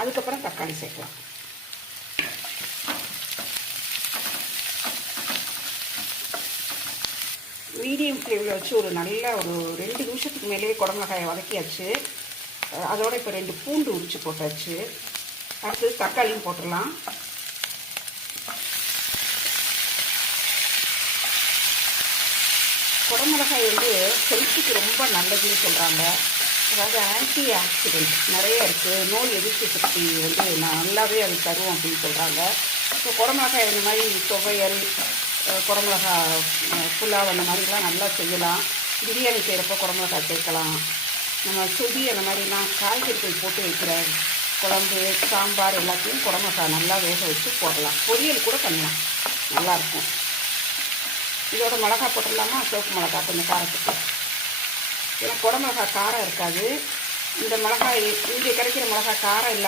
அதுக்கப்புறம் தக்காளி சேர்க்கலாம். மீடியம் ஃப்ளேமில் வச்சு ஒரு நல்ல ஒரு ரெண்டு நிமிஷத்துக்கு மேலேயே குடமிளகாயை வதக்கியாச்சு. அதோட இப்போ ரெண்டு பூண்டு உரிச்சு போட்டாச்சு. அடுத்து தக்காளியும் போட்டுடலாம். குடமிளகாய் வந்து ஹெல்த்துக்கு ரொம்ப நல்லதுன்னு சொல்கிறாங்க அதாவது ஆன்டி ஆக்சிடென்ட் நிறைய இருக்குது நோய் எதிர்ப்பு சக்தி வந்து நல்லாவே அது தரும் அப்படின்னு சொல்கிறாங்க இப்போ குடமிளகாய் இந்த மாதிரி துவையல் குடமிளகாய் குடமிளகா புலாவ் அந்த மாதிரிலாம் நல்லா செய்யலாம். பிரியாணி செய்கிறப்ப குடமிளகாய் சேர்க்கலாம். நம்ம சுதி அந்த மாதிரிலாம் காய்கறிகள் போட்டு வைக்கிற குழம்பு சாம்பார் எல்லாத்தையும் குடமிளகாய் நல்லா வேக வச்சு போடலாம். பொரியல் கூட பண்ணலாம். நல்லாயிருக்கும் இதோட மிளகா போட்டுடலாமா? சிவப்பு மிளகா கொஞ்சம் காரத்துக்கு. ஏன்னா குடமிளகா காரம் இருக்காது. இந்த மிளகாய் இங்கே கிடைக்கிற மிளகாய் காரம் இல்லை